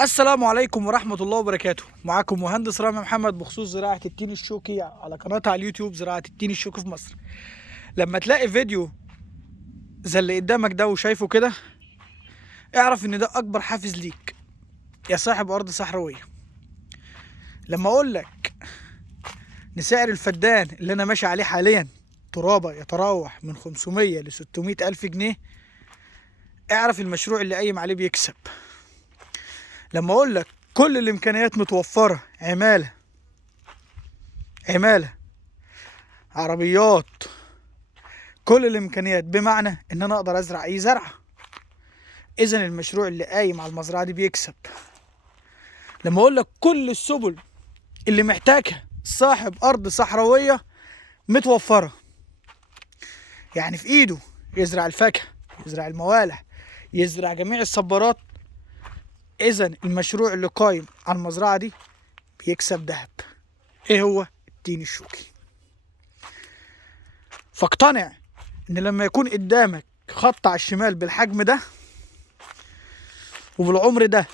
السلام عليكم ورحمة الله وبركاته. معاكم مهندس رامي محمد بخصوص زراعة التين الشوكي على قناتها على اليوتيوب زراعة التين الشوكي في مصر. لما تلاقي فيديو زي اللي قدامك ده وشايفه كده، اعرف ان ده اكبر حافز ليك يا صاحب ارض صحراوية. لما اقول لك ان سعر الفدان اللي انا ماشي عليه حاليا ترابة يتراوح من 500 ل 600 الف جنيه، اعرف المشروع اللي قايم عليه بيكسب. لما اقول لك كل الامكانيات متوفرة، عمالة، عربيات، كل الامكانيات، بمعنى ان انا اقدر ازرع اي زرعه، اذا المشروع اللي قايم على المزرعه دي بيكسب. لما اقول لك كل السبل اللي محتاجها صاحب ارض صحراويه متوفره، يعني في ايده يزرع الفاكهه، يزرع الموالح، يزرع جميع الصبارات، اذا المشروع اللي قايم على المزرعه دي بيكسب ذهب. ايه هو؟ التين الشوكي. فاقتنع ان لما يكون قدامك خط على الشمال بالحجم ده وبالعمر ده،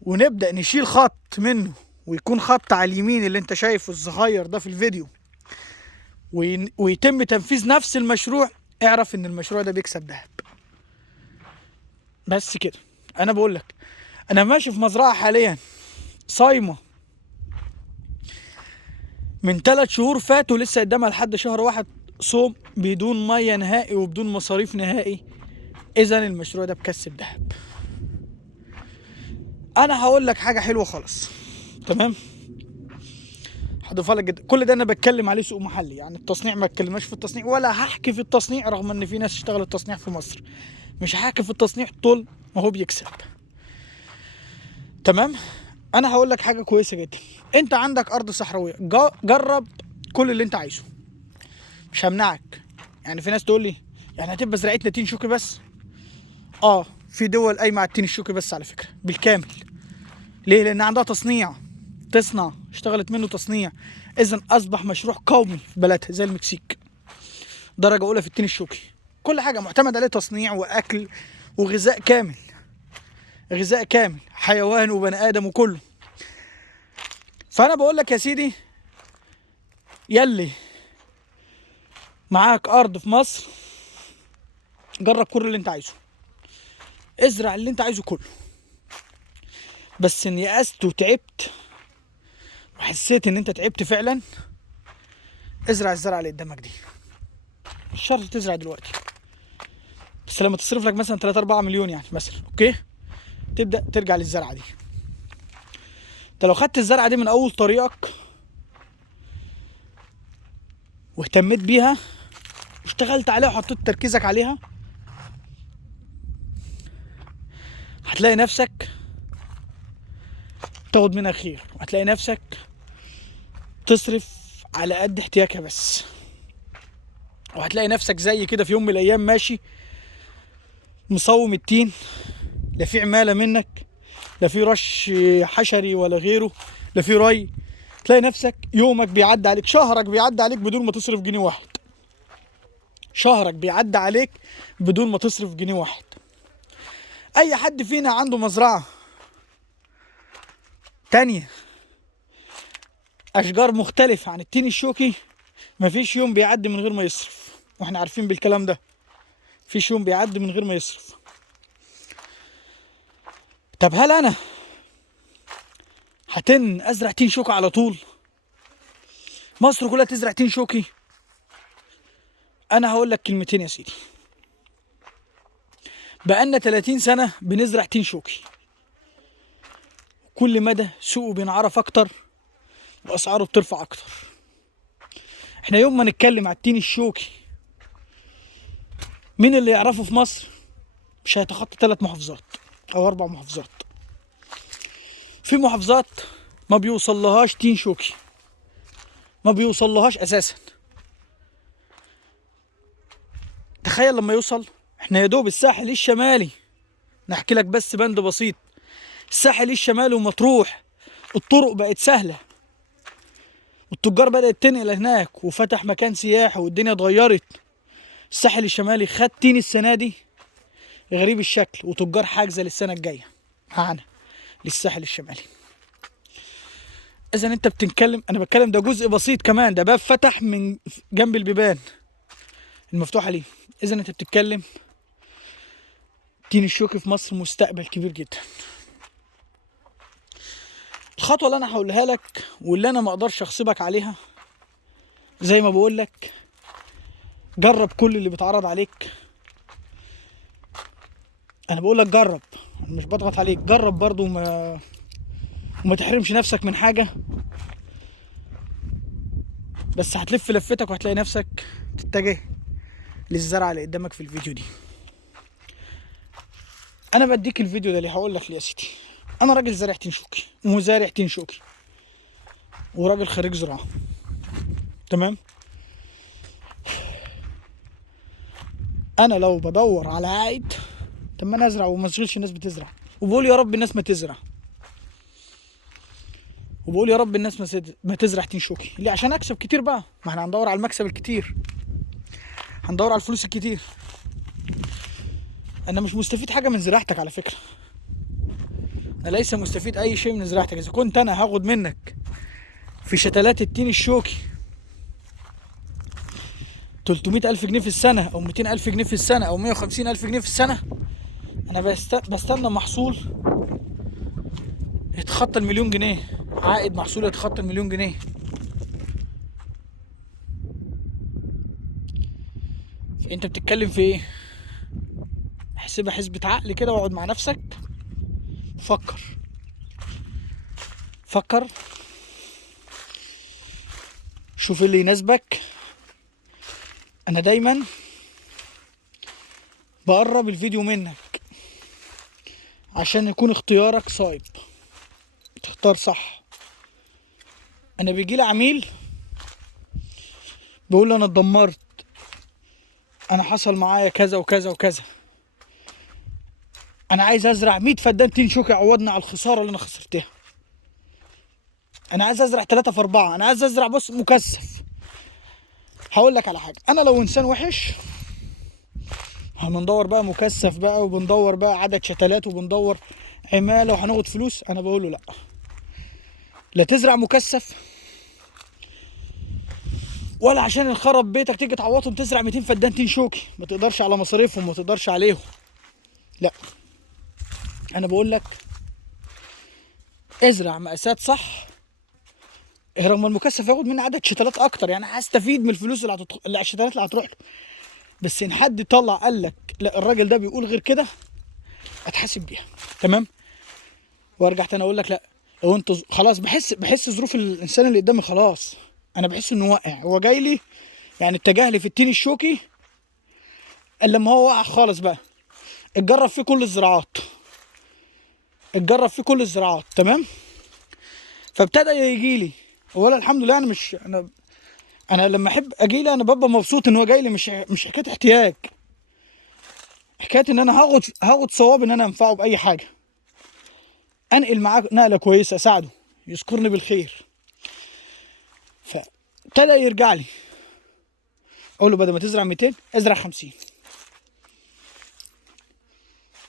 ونبدأ نشيل خط منه ويكون خط على اليمين اللي انت شايفه الصغير ده في الفيديو، ويتم تنفيذ نفس المشروع، اعرف ان المشروع ده بيكسب ذهب. بس كده. انا بقول لك انا ماشي في مزرعة حاليا صايمة من 3 شهور فاتوا، لسه قدامها لحد شهر واحد صوم بدون مية نهائي وبدون مصاريف نهائي، اذا المشروع ده بكسب ذهب. انا هقول لك حاجة حلوة خالص، تمام؟ هضيفها لك جدا. كل ده انا بتكلم عليه سوق محلي، يعني التصنيع ما اتكلمناش في التصنيع ولا هحكي في التصنيع، رغم ان في ناس اشتغلت تصنيع في مصر. مش هحكي في التصنيع طول ما هو بيكسب، تمام؟ انا هقول لك حاجه كويسه جدا. انت عندك ارض صحراويه، جرب كل اللي انت عايزه، مش همنعك. يعني في ناس تقول لي يعني هتبقى زراعتنا تين شوكي بس؟ في دول قايمه على التين الشوكي بس على فكره بالكامل. ليه؟ لان عندها تصنيع، تصنع، اشتغلت منه تصنيع، اذا اصبح مشروع قومي في بلدها زي المكسيك. درجه اولى في التين الشوكي، كل حاجه معتمد عليه، تصنيع واكل وغذاء كامل، غذاء كامل، حيوان وبني ادم وكله. فانا بقول لك يا سيدي، يلي معاك ارض في مصر، جرب كل اللي انت عايزه، ازرع اللي انت عايزه كله. بس ان يأست وتعبت وحسيت ان انت تعبت فعلا، ازرع الزرعه اللي قدامك دي. مش شرط تزرع دلوقتي، بس لما تصرف لك مثلا 3 4 مليون يعني مثلا، اوكي، تبدا ترجع للزرعه دي. انت لو خدت الزرعه دي من اول طريقك واهتميت بيها واشتغلت عليها وحطيت تركيزك عليها، هتلاقي نفسك تاخد منها خير، وهتلاقي نفسك تصرف على قد احتياجها بس، وهتلاقي نفسك زي كده في يوم من الايام ماشي مصوم التين، لا في عماله منك، لا في رش حشري ولا غيره، لا في ري. تلاقي نفسك يومك بيعدي عليك، شهرك بيعدي عليك بدون ما تصرف جنيه واحد. شهرك بيعدي عليك بدون ما تصرف جنيه واحد. اي حد فينا عنده مزرعه تانية اشجار مختلفه عن التين الشوكي، مفيش يوم بيعدي من غير ما يصرف، واحنا عارفين بالكلام ده. مفيش يوم بيعدي من غير ما يصرف. طب هل انا ازرع تين شوكي على طول؟ مصر كلها تزرع تين شوكي؟ انا هقول لك كلمتين يا سيدي. بقالنا 30 سنه بنزرع تين شوكي، كل مدى سوقه بينعرف اكتر واسعاره بترفع اكتر. احنا يوم ما نتكلم على التين الشوكي، مين اللي يعرفه في مصر؟ مش هيتخطى 3 محافظات او 4 محافظات. في محافظات ما بيوصلهاش تين شوكي، ما بيوصلهاش اساسا. تخيل لما يوصل. احنا يا دوب الساحل الشمالي، نحكي لك بس بند بسيط، الساحل الشمالي ومطروح الطرق بقت سهله، والتجار بدأت تنقل هناك وفتح مكان سياحي والدنيا اتغيرت. الساحل الشمالي خد تين السنه دي غريب الشكل، وتجار حاجزه للسنه الجايه. معانا للساحل الشمالي. اذا انت بتتكلم، انا بتكلم ده جزء بسيط كمان، ده باب فتح من جنب البيبان المفتوحه ليه. اذا انت بتتكلم تين الشوكي في مصر مستقبل كبير جدا. الخطوه اللي انا هقولها لك واللي انا ما اقدرش اغصبك عليها، زي ما بقول لك جرب كل اللي بيتعرض عليك. انا بقول لك جرب، انا مش بضغط عليك، جرب برضو وما تحرمش نفسك من حاجه. بس هتلف لفتك وهتلاقي نفسك تتجه للزرعه اللي قدامك في الفيديو دي. انا بديك الفيديو ده ليه؟ هقول لك ليه يا سيدي. انا راجل زارع تين شوكي ومزارع تين شوكي وراجل خريج زراعه، تمام. انا لو بدور على عائد، طب ما انا ازرع وما اشغلش الناس بتزرع، وبقول يا رب الناس ما تزرع، وبقول يا رب الناس ما تزرع تين شوكي. ليه؟ عشان اكسب كتير بقى. ما احنا هندور على المكسب الكتير، هندور على الفلوس الكتير. انا مش مستفيد حاجه من زراعتك على فكره، انا ليس مستفيد اي شيء من زراعتك. اذا كنت انا هاخد منك في شتلات التين الشوكي 300,000 جنيه في السنه، او 200,000 جنيه في السنه، او 150,000 جنيه في السنه، انا بستنى محصول يتخطى المليون جنيه، عائد محصول يتخطى المليون جنيه. انت بتتكلم في ايه؟ احسبها حسبة عقل كده واقعد مع نفسك، فكر شوف اللي يناسبك. انا دايما بقرب الفيديو منك عشان يكون اختيارك صايب، تختار صح. انا بيجيلي عميل بيقول لي انا اتدمرت، انا حصل معايا كذا وكذا وكذا، انا عايز ازرع 100 فدان تين شوكي يعوضني على الخساره اللي انا خسرتها. انا عايز ازرع 3 في 4، انا عايز ازرع بص مكثف. هقول لك على حاجه، انا لو انسان وحش هندور بقى مكثف بقى، وبندور بقى عدد شتلات، وبندور عماله وهناخد فلوس. انا بقول له لا، لا تزرع مكثف، ولا عشان الخرب بيتك تيجي تعوضهم تزرع 200 فدان تين شوكي ما تقدرش على مصاريفهم، ما تقدرش عليهم. لا، انا بقول لك ازرع مقاسات صح، رغم المكثف ياخد مني عدد شتلات اكتر، يعني هستفيد من الفلوس اللي الشتلات اللي هتروح له. بس ان حد طلع قال لك لا الراجل ده بيقول غير كده، اتحاسب بيها، تمام. وارجع تاني اقول لك لا، لو انت خلاص بحس ظروف الانسان اللي قدامي، خلاص انا بحس انه واقع، هو جاي لي يعني اتجه لي في التين الشوكي. الا لما هو واقع خالص بقى، اتجرب فيه كل الزراعات، تمام. فابتدى يجي لي، ولا الحمد لله انا مش انا لما احب اجي لي انا ببقى مبسوط ان هو جاي لي، مش حكايه احتياج، حكايه ان انا هاخد صواب ان انا انفعه باي حاجه، انقل معاه نقله كويسه، اساعده، يذكرني بالخير. فابتدى يرجع لي، اقول له بدل ما تزرع 200 ازرع 50.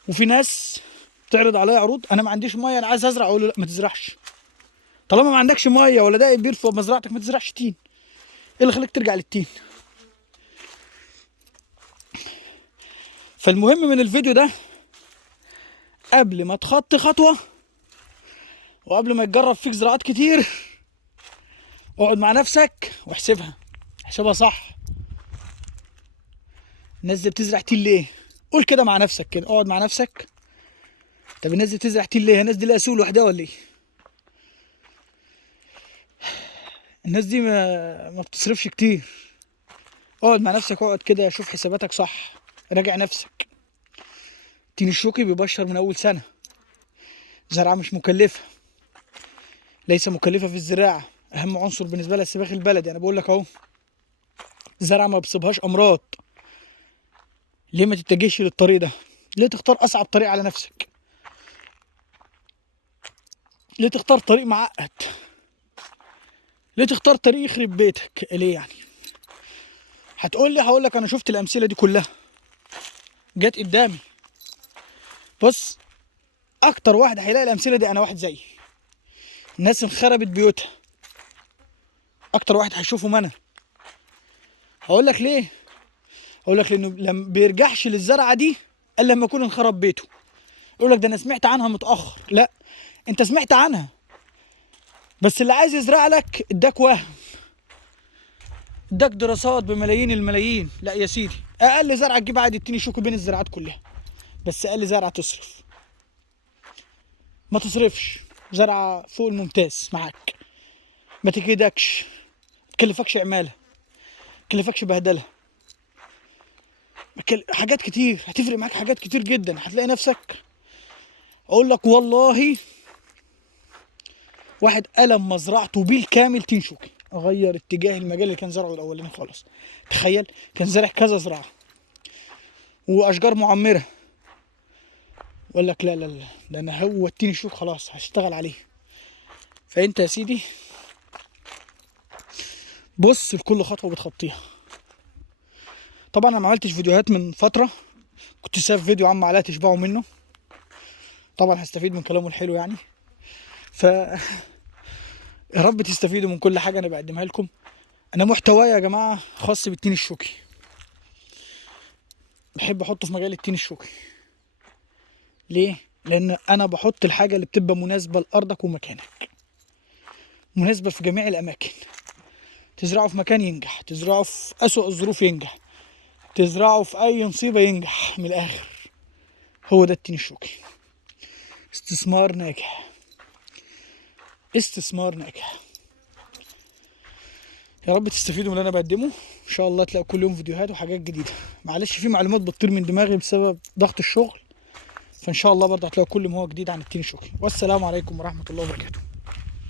وفي ناس تعرض عليا عروض، انا ما عنديش ميه انا عايز ازرع، اقول له لا ما تزرعش، طالما ما عندكش ميه ولا ده كبير في مزرعتك ما تزرعش تين. ايه اللي خليك ترجع للتين؟ فالمهم من الفيديو ده، قبل ما تخطي خطوه وقبل ما تجرب فيك زراعات كتير، اقعد مع نفسك احسبها صح. الناس دي بتزرع تين ليه؟ قول كده مع نفسك، كده اقعد مع نفسك. طب الناس دي بتزرع تين ليه؟ الناس دي لها سوق لوحدها ولا ايه؟ الناس دي ما بتصرفش كتير. اقعد مع نفسك، اقعد كده شوف حساباتك صح، راجع نفسك. تين الشوكي بيبشر من اول سنه، زرعه مش مكلفه، ليس مكلفه في الزراعه. اهم عنصر بالنسبه لها السباخ البلدي. انا بقول لك اهو، زرعه ما بيصيبهاش امراض. ليه ما تتجهش للطريق ده؟ ليه تختار اصعب طريق على نفسك؟ ليه تختار طريق معقد؟ ليه تختار طريق يخرب بيتك؟ ليه يعني؟ هتقول لي، هقول لك انا شفت الامثله دي كلها جت قدامي. بص، اكتر واحد هيلاقي الامثله دي انا واحد زيي. الناس انخربت بيوتها، اكتر واحد هيشوفهم انا. هقول لك ليه. هقول لك لانه لما بيرجعش للزرعه دي الا لما يكون انخرب بيته. يقول لك ده انا سمعت عنها متاخر. لا، انت سمعت عنها، بس اللي عايز يزرع لك اداك وهم، اداك دراسات بملايين الملايين. لا يا سيدي، اقل زرعه تجيب عادي التين شوكي بين الزراعات كلها، بس اقل زرعه تصرف. ما تصرفش زرعه فوق الممتاز معاك، ما تكيدكش، ما تكلفكش عماله، ما تكلفكش بهدله. حاجات كتير هتفرق معاك، حاجات كتير جدا. هتلاقي نفسك، اقول لك والله، واحد قلم مزرعته بالكامل تين شوكي، اغير اتجاه المجال اللي كان زرعه الاولاني خالص. تخيل كان زارع كذا زراعه واشجار معمره، وقال لك لا لا لا، ده انا هو التين الشوك خلاص هشتغل عليه. فانت يا سيدي بص لكل خطوه بتخطيها. طبعا انا ما عملتش فيديوهات من فتره، كنت سايب فيديو عم علاء تشبعوا منه، طبعا هستفيد من كلامه الحلو يعني. ف يا رب تستفيدوا من كل حاجه انا بقدمها لكم. انا محتواي يا جماعه خاص بالتين الشوكي، بحب احطه في مجال التين الشوكي. ليه؟ لان انا بحط الحاجه اللي بتبقى مناسبه لارضك ومكانك، مناسبه في جميع الاماكن. تزرعه في مكان ينجح، تزرعه في اسوأ الظروف ينجح، تزرعه في اي نصيبه ينجح. من الاخر هو ده التين الشوكي، استثمار ناجح، استثمار ناجح. يا رب تستفيدوا من اللي انا بقدمه. ان شاء الله تلاقوا كل يوم فيديوهات وحاجات جديده. معلش في معلومات بتطير من دماغي بسبب ضغط الشغل، فان شاء الله برضه هتلاقوا كل ما هو جديد عن التين الشوكي. والسلام عليكم ورحمه الله وبركاته.